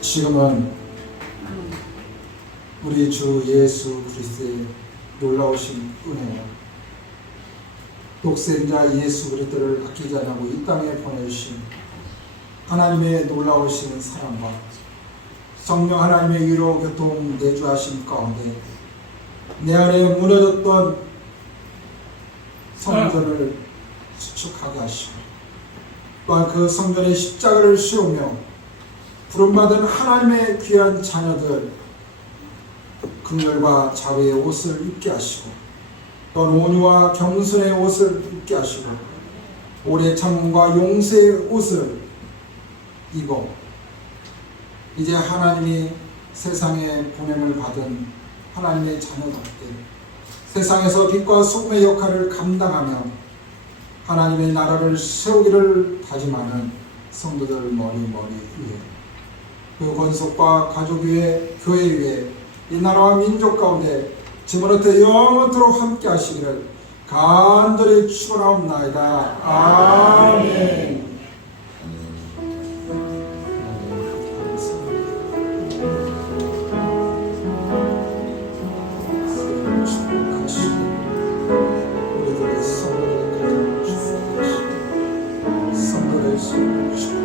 지금은 우리 주 예수 그리스도의 놀라우신 은혜와 독생자 예수 그리스도를 아끼지 않고 이 땅에 보내주신 하나님의 놀라우신 사랑과 성령 하나님의 위로 교통 내주하신 가운데 내 안에 무너졌던 성전을 수축하게 하시고 또한 그 성전의 십자가를 씌우며 부름받은 하나님의 귀한 자녀들 긍휼과 자비의 옷을 입게 하시고 또한 온유와 겸손의 옷을 입게 하시고 오래 참음과 용서의 옷을 입어 이제 하나님이 세상에 보냄을 받은 하나님의 자녀답게 세상에서 빛과 소금의 역할을 감당하며 하나님의 나라를 세우기를 다짐하는 성도들 머리 머리 위에 그 권속과 가족 위에 교회 위에 이 나라와 민족 가운데 지금부터 영원토록 함께 하시기를 간절히 축원하옵나이다. 아멘. Thank you.